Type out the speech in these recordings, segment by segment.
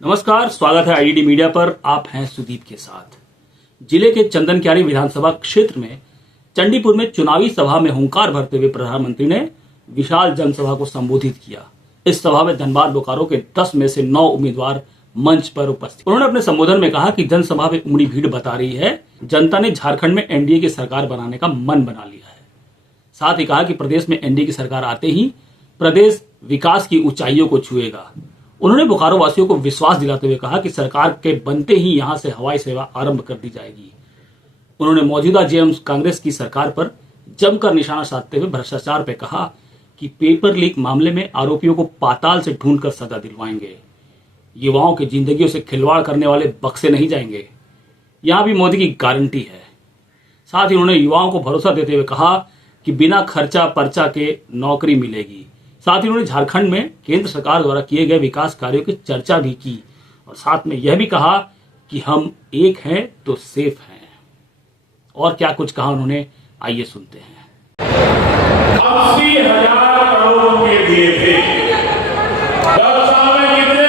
नमस्कार, स्वागत है आईडी मीडिया पर। आप हैं सुदीप के साथ। जिले के चंदनक्यारी विधानसभा क्षेत्र में चंडीपुर में चुनावी सभा में हुंकार भरते हुए प्रधानमंत्री ने विशाल जनसभा को संबोधित किया। इस सभा में धनबाद बोकारो के 10 में से 9 उम्मीदवार मंच पर उपस्थित। उन्होंने अपने संबोधन में कहा कि जनसभा में उमड़ी भीड़ बता रही है जनता ने झारखंड में एनडीए की सरकार बनाने का मन बना लिया है। साथ ही कहा कि प्रदेश में एनडीए की सरकार आते ही प्रदेश विकास की ऊंचाइयों को छुएगा। उन्होंने बोकारो वासियों को विश्वास दिलाते हुए कहा कि सरकार के बनते ही यहां से हवाई सेवा आरंभ कर दी जाएगी। उन्होंने मौजूदा जेएम कांग्रेस की सरकार पर जमकर निशाना साधते हुए भ्रष्टाचार पर कहा कि पेपर लीक मामले में आरोपियों को पाताल से ढूंढकर सजा दिलवाएंगे। युवाओं की जिंदगियों से खिलवाड़ करने वाले बख्शे नहीं जाएंगे, यहां भी मोदी की गारंटी है। साथ ही उन्होंने युवाओं को भरोसा देते हुए कहा कि बिना खर्चा पर्चा के नौकरी मिलेगी। साथ ही उन्होंने झारखंड में केंद्र सरकार द्वारा किए गए विकास कार्यों की चर्चा भी की और साथ में यह भी कहा कि हम एक हैं तो सेफ हैं। और क्या कुछ कहा उन्होंने, आइए सुनते हैं। 80,000 करोड़ रुपए दिए थे। 10 साल में कितने?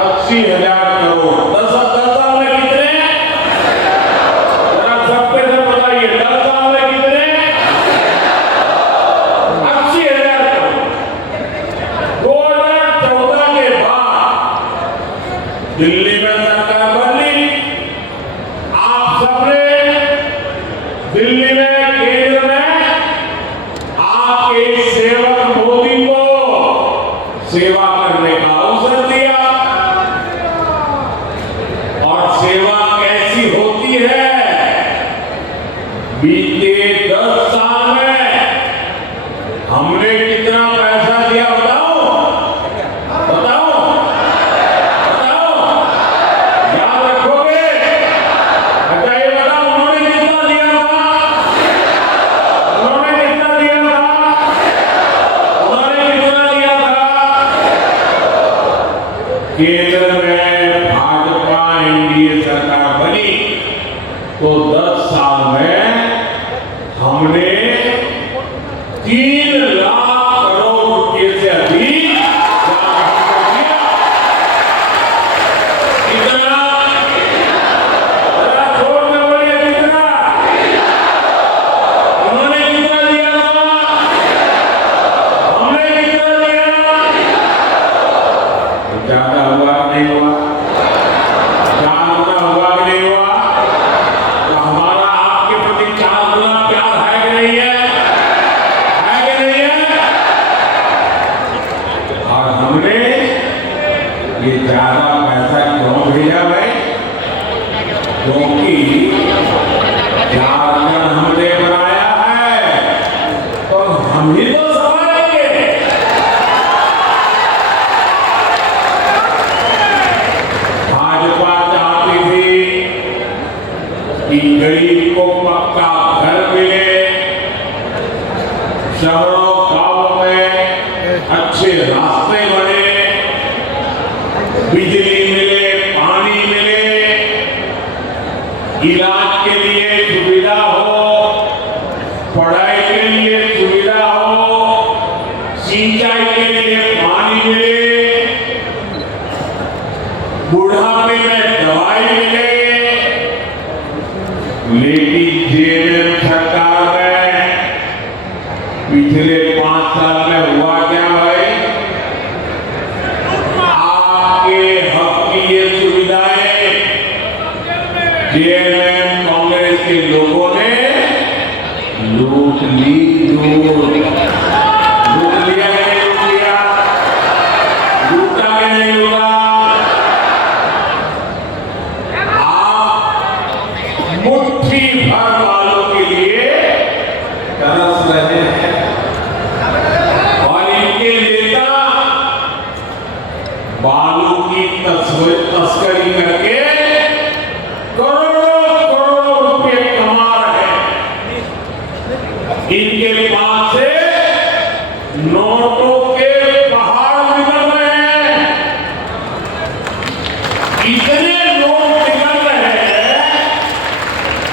80,000 करोड़। 10 साल में कितने? जरा सबके सब बताइए, 10 साल में कितने? 80,000 करोड़। 2014 के बाद दिल्ली में सरकार बनी। आप सबने दिल्ली में केंद्र में आपके सेवक मोदी को सेवा करने का अवसर दिया। और सेवा कैसी होती है? बीते 10 साल में हमने कितना पैसा दिया बताओ? बताओ, बताओ, याद रखोगे? अच्छा ये बताओ, उन्होंने कितना दिया था? उन्होंने कितना दिया था? उन्होंने कितना दिया था? केंद्र में भाजपा एनडीए सरकार बनी तो 10 साल में हमने 3 लाख करोड़ रुपए से अधिक दिया। कितना? जरा जोर में बोलिए, कितना? उन्होंने कितना दिया था? हमने कितना दिया? ज्यादा हुआ नहीं हुआ? चार गुना हुआ कि नहीं हुआ? तो हमारा आपके प्रति 4 गुना प्यार है कि नहीं है? है कि नहीं है? और हमने ये ज्यादा पैसा क्यों भेजा भाई? क्योंकि झारखंड हमने बनाया है तो हम ही तो संभालेंगे। भाजपा चाहती थी कि गरीब को पक्का घर मिले, शहरों गांवों में अच्छे रास्ते बने, बिजली मिले, पानी मिले, इलाज के लिए सुविधा हो, पढ़ाई के लिए सुविधा हो, सिंचाई के लिए पानी मिले, बुढ़ापे में दवाई मिले। लेकिन जेएम सरकार में पिछले 5 साल में हुआ क्या भाई? आपके हक की ये सुविधाएं जेएमएम कांग्रेस के लोगों ने लूट ली। लूट लिया कि नहीं लूट लिया? लूटा कि नहीं लूटा? आप मुट्ठी भर वालों के लिए तरस रहे हैं और इनके नेता बालू की तस्करी करके करोड़ों करोड़ों रुपए कमा रहे हैं। इनके पास से नोटों के पहाड़ निकल रहे हैं। इतने नोट निकल रहे हैं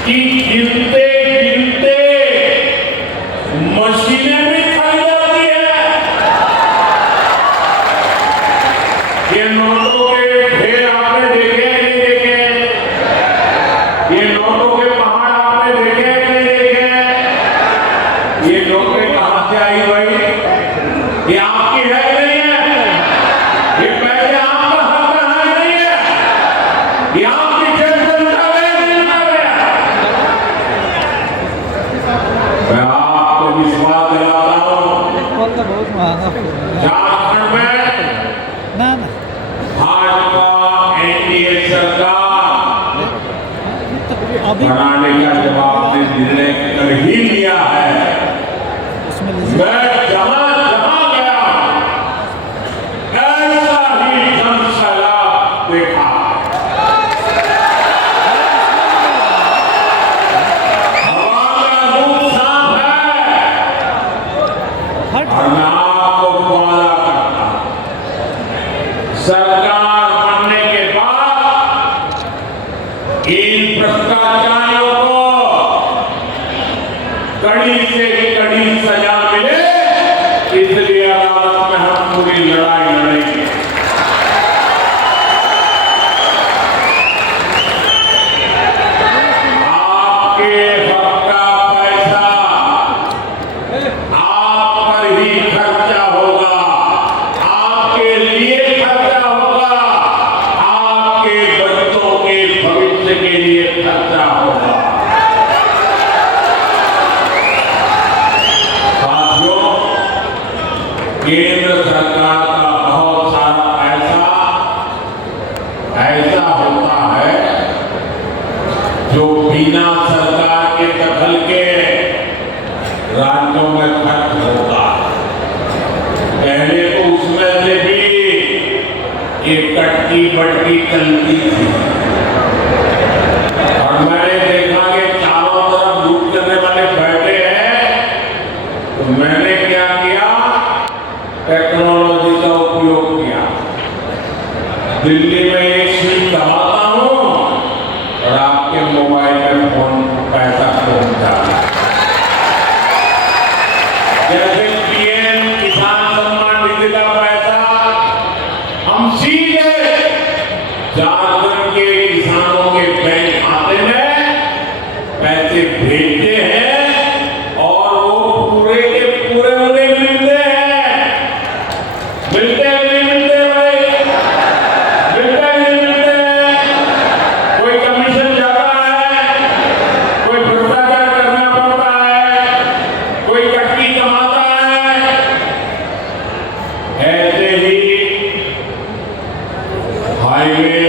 कि गिनते गिनते मशीनें भी खड़ी जाती है। ये नोटों के ढेर आपने देखे नहीं देखे? ये नोटों के पहाड़ आपने देखे नहीं देखे? ये नोटें कहां से आई भाई? ये आपकी है नहीं है? ये पैसे आपका हक है नहीं है? ये आपकी जेब से लुटा गया नहीं लुटा गया? मैं आपको विश्वास दिलाता हूं, बहुत महंगा झारखंड में ना ना भाजपा एनडीए सरकार अभी बनाने का जवाब ने निर्णय कर ही लिया है। उसमें मैं जहां जहां गया ऐसा ही जनसैलाब देखा। हवा का रुख साफ है हट और मैं आपको वादा करता हूं, सरकार बनने के बाद इन भ्रष्टाचारियों को कड़ी से कड़ी सजा मिले, इसलिए अदालत में हम पूरी लड़ाई लड़ेंगे। आपके हक का पैसा आप पर ही खर्चा होगा, आपके लिए खर्चा होगा, आपके बच्चों के भविष्य के लिए खर्चा होगा। साथियों, केंद्र सरकार का बहुत सारा पैसा ऐसा होता है जो बिना सरकार के दखल के राज्यों में खर्च होता है। पहले तो उसमें से भी एक कटकी बटकी चलती थी और मैंने देखा कि चारों तरफ लूट करने वाले बैठे हैं, तो मैंने क्या किया, टेक्नोलॉजी का उपयोग किया। दिल्ली में एक स्विच दबाता हूं और आपके मोबाइल में फोन पैसा पहुंच जाता है। जैसे पीएम किसान सम्मान निधि का पैसा हम सीधे झारखंड के किसानों के बैंक खाते में पैसे भेजते हैं और वो पूरे के पूरे उन्हें मिलते हैं। मिलते हैं नहीं मिलते भाई? मिलते हैं नहीं मिलते? कोई कमीशन जाता है, कोई भ्रष्टाचार करना पड़ता है, कोई कटकी कमाता है। ऐसे ही हाईवे,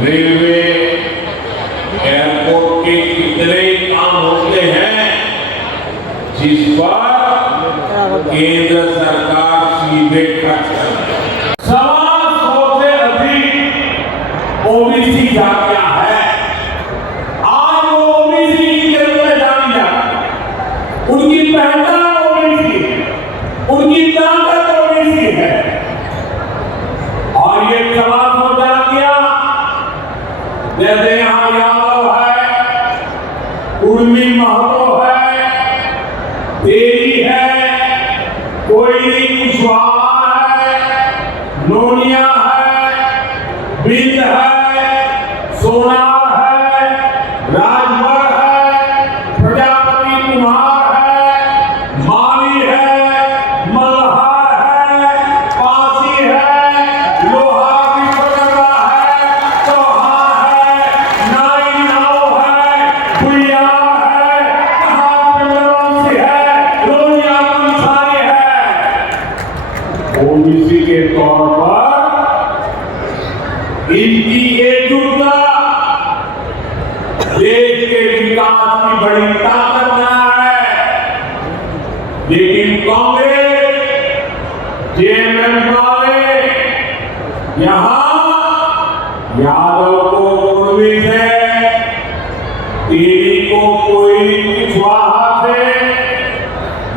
रेलवे, एयरपोर्ट के कितने काम होते हैं जिस पर केंद्र सरकार सीधे खर्च करती है। 125 से अधिक ओबीसी जातियां हैं। आज वो ओबीसी के रूप में जानी जाती है। उनकी पहचान ओबीसी है, उनकी ताकत ओबीसी है। और ये 125 जातियां जैसे यहां यादव है, उर्मी महतो है, तेली है, कोयली कुशवाहा है, नोनिया है, बिंद है, सोनार है, राजभर है, प्रजापति कुमार है, माली है, मल्हार है, पासी है, लोहार विश्वकर्मा है, चौहान है, नाई नाव है, भुइया है, कहार पिंगलवंशी है, लोनिया कंसारी है। ओबीसी के तौर पर इनकी एकजुटता देश के विकास की बड़ी ताकत रहा है। लेकिन कांग्रेस, जेएमएम वाले यहां यादव को पूर्वी से, तेली को कोयली कुशवाहा से,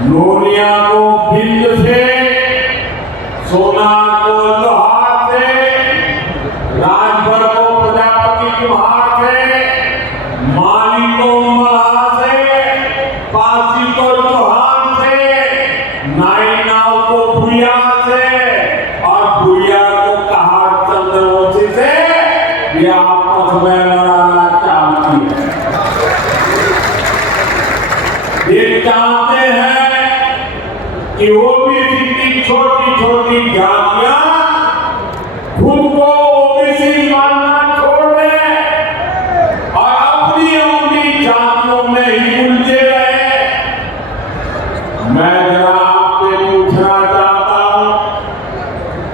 नोनिया को भिंड से, सोनार को लोहार से, राजभर को प्रजापति कुमार से, माली को मल्हार से, पासी को चौहान से, नाई नाव को भुइया से और भुइया ये आपस में लड़ाना चाहती है। ये चाहते हैं कि ओबीसी की छोटी छोटी जातियां खुद को ओबीसी मानना छोड़ दें और अपनी अपनी जातियों में ही उलझे रहे। मैं जरा आपसे पूछना चाहता हूं,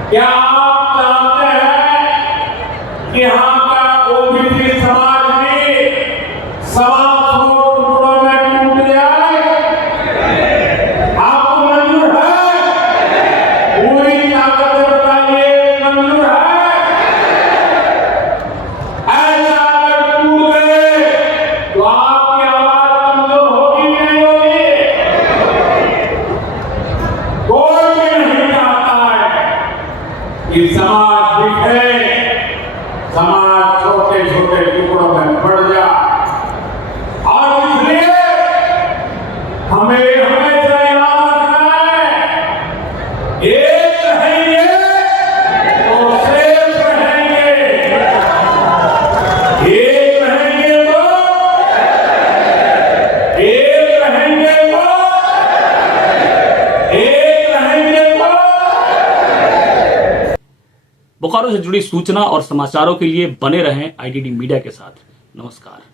क्या आप चाहते हैं कि यहाँ का ओबीसी समाज भी समाज को टुकड़ों में टूट जाए? आपको मंजूर है? पूरी ताकत से बताइए, मंजूर है? ऐसा अगर टूट गए तो आपकी आवाज कमजोर होगी नहीं होगी? कोई भी नहीं चाहता है कि समाज बिखरे, समाज छोटे छोटे टुकड़ों में बढ़ जाए। और इसलिए हमें हमेशा याद रखना है, एक रहेंगे तो सेफ रहेंगे, एक रहेंगे तो एक रहेंगे तो एक रहेंगे तो। बोकारो से जुड़ी सूचना और समाचारों के लिए बने रहें आईडीडी मीडिया के साथ। नमस्कार।